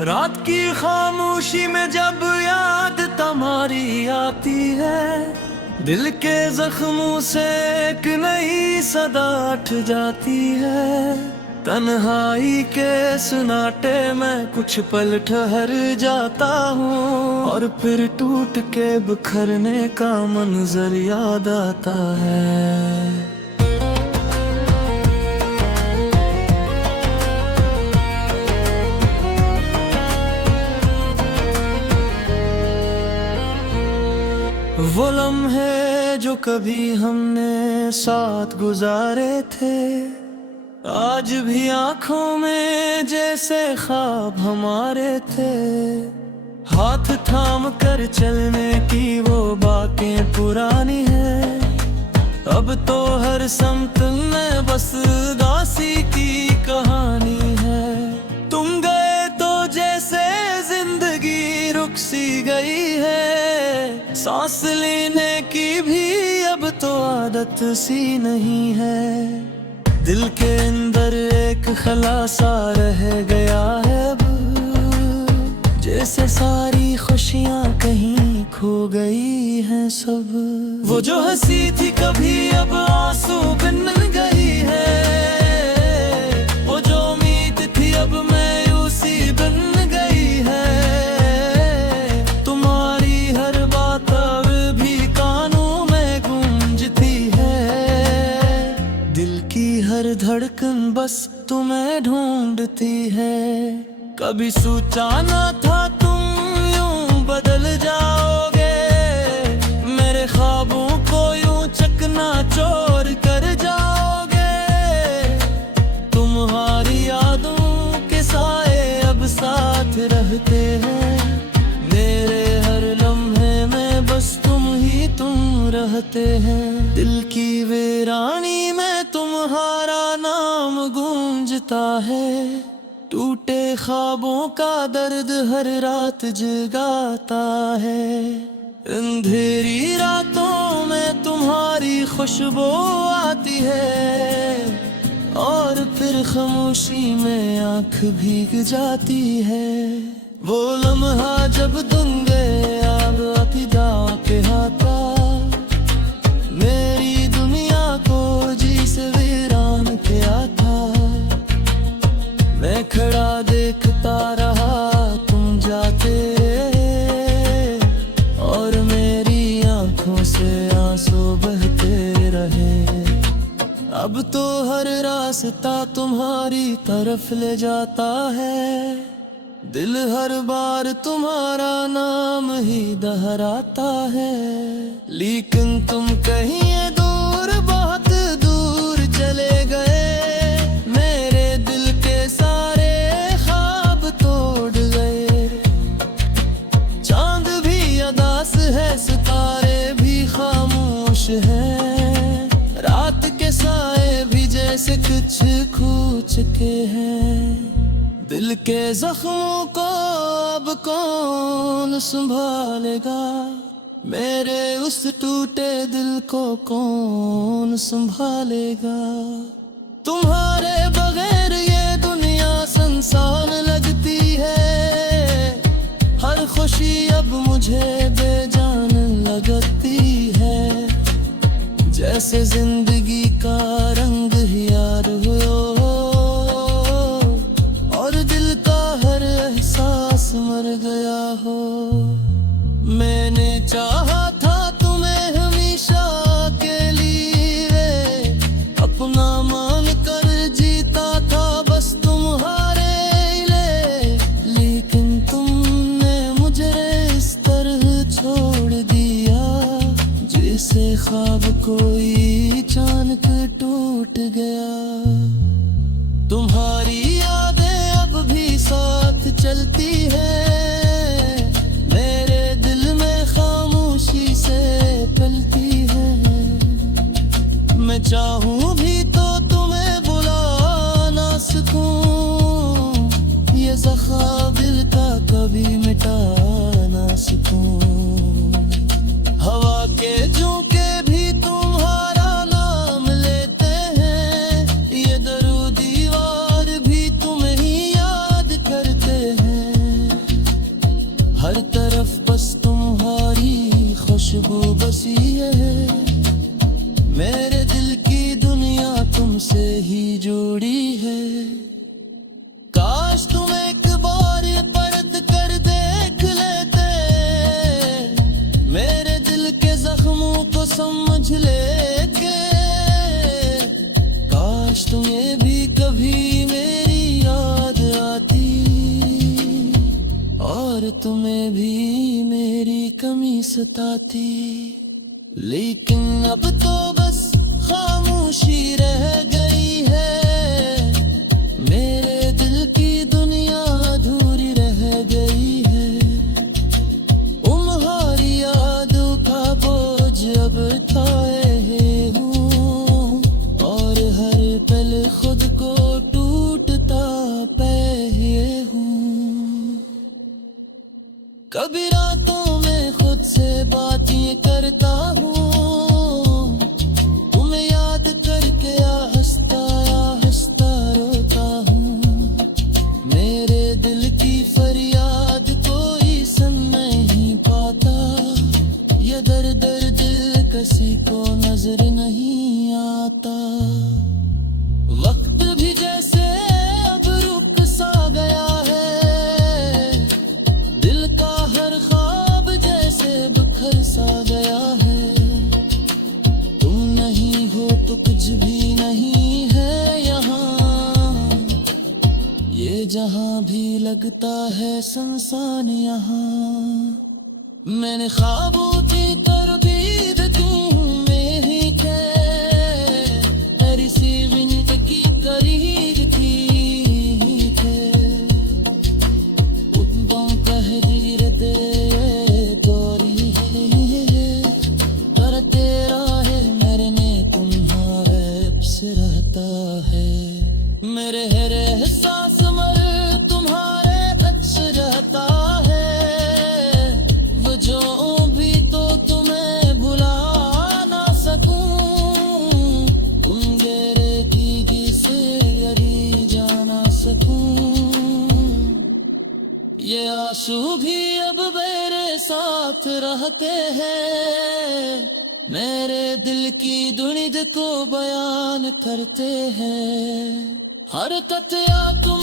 रात की खामोशी में जब याद तुम्हारी आती है, दिल के जख्मों से एक नई सदा उठ जाती है। तन्हाई के सन्नाटे में कुछ पल ठहर जाता हूँ, और फिर टूट के बिखरने का मंजर याद आता है। वो लम्हे जो कभी हमने साथ गुजारे थे, आज भी आंखों में जैसे ख्वाब हमारे थे। हाथ थाम कर चलने की वो बातें पुरानी है, अब तो हर समत में बस उदासी की कहानी है। तुम गए तो जैसे जिंदगी रुक सी गई है, सांस लेने की भी अब तो आदत सी नहीं है। दिल के अंदर एक खलासा रह गया है अब, जैसे सारी खुशियां कहीं खो गई हैं सब। वो जो हंसी थी कभी अब आंसू बन गई है, वो जो उम्मीद थी अब मायूसी बन गई है। तुम्हारी हर बात अब भी कानों में गूंजती है, दिल की हर धड़कन बस तुम्हें ढूंढती है। कभी सोचा ना था तुम यूं बदल जाओगे, मेरे ख्वाबों को यूं चकनाचूर कर जाओगे। तुम्हारी यादों के साए अब साथ रहते हैं, मेरे हर लम्हे में बस तुम ही तुम रहते हैं। दिल की वीरानी में तुम्हारा नाम गूंजता है, टूटे ख्वाबों का दर्द हर रात जगाता है। अंधेरी रातों में तुम्हारी खुशबू आती है, और फिर खामोशी में आंख भीग जाती है। वो लम्हा जब तुम गए अब अक़ीदा के हाथा, मेरी दुनिया को जी से वीरान किया था। मैं खड़ा देखता रहा तुम जाते, और मेरी आंखों से आंसू बहते रहे। अब तो हर रास्ता तुम्हारी तरफ ले जाता है, दिल हर बार तुम्हारा नाम ही दोहराता है। लेकिन तुम कहीं दूर बहुत दूर चले गए, मेरे दिल के सारे ख्वाब तोड़ गए। चांद भी उदास है, सितारे भी खामोश हैं, रात के साए भी जैसे कुछ खो चुके हैं। दिल के जख्मों को अब कौन संभालेगा, मेरे उस टूटे दिल को कौन संभालेगा। तुम्हारे बगैर ये दुनिया संसान लगती है, हर खुशी अब मुझे बेजान लगती है। जैसे जिंदगी का रंग ही यार हो, और दिल का हर एहसास मर गया हो। मैंने चाहा था तुम्हें हमेशा के लिए, अपना मान कर जीता था बस तुम्हारे लिए। लेकिन तुमने मुझे इस तरह छोड़ दिया, जैसे ख्वाब कोई अचानक टूट गया। तुम्हारी यादें अब भी साथ चलती है, मेरे दिल में खामोशी से पलती है। मैं चाहूं भी तो तुम्हें बुला ना सकूं, ये ज़ख्म दिल का कभी मिटा ना सकूं। हवा के झोंके भी तुम्हारा नाम लेते हैं, ये दरूद दीवार भी तुम्हें ही याद करते हैं। काश तुम्हें भी कभी मेरी याद आती और तुम्हें भी मेरी कमी सताती। लेकिन अब तो बस खामोशी रह गई है, मेरे दिल की दुनिया अधूरी रह गई है। तुम्हारी यादों का बोझ अब उठाए हूँ और हर पल खुद को टूटता पाए हूँ। कभी रातों में खुद से बातें करता हूँ, तुम्हें याद करके या हंसता रोता हूँ। मेरे दिल की फरियाद कोई सुन नहीं पाता, ये दर्द दिल किसी को नजर नहीं आता। वक्त भी जैसे अब रुक सा गया है, दिल का हर ख्वाब जैसे बिखर सा गया है। तुम नहीं हो तो कुछ भी नहीं है यहाँ, ये जहाँ भी लगता है सुनसान यहाँ। मैंने ख्वाबों की तरबीद तुम्हें ही थे, मेरी सी विनती की करीब की थे। उद्दों कह जीरते तोरी है, पर तेरा है मरने तुम्हारे से रहता है। मेरे हर एहसास मर तुम्हारे अच्छ रहता है, वो जो भी तो तुम्हें भुला ना सकूं, तुम गेरे की से यरी जाना सकूं। ये आंसू भी अब मेरे साथ रहते हैं, मेरे दिल की दुनिया को बयान करते हैं। हर तत्या तुम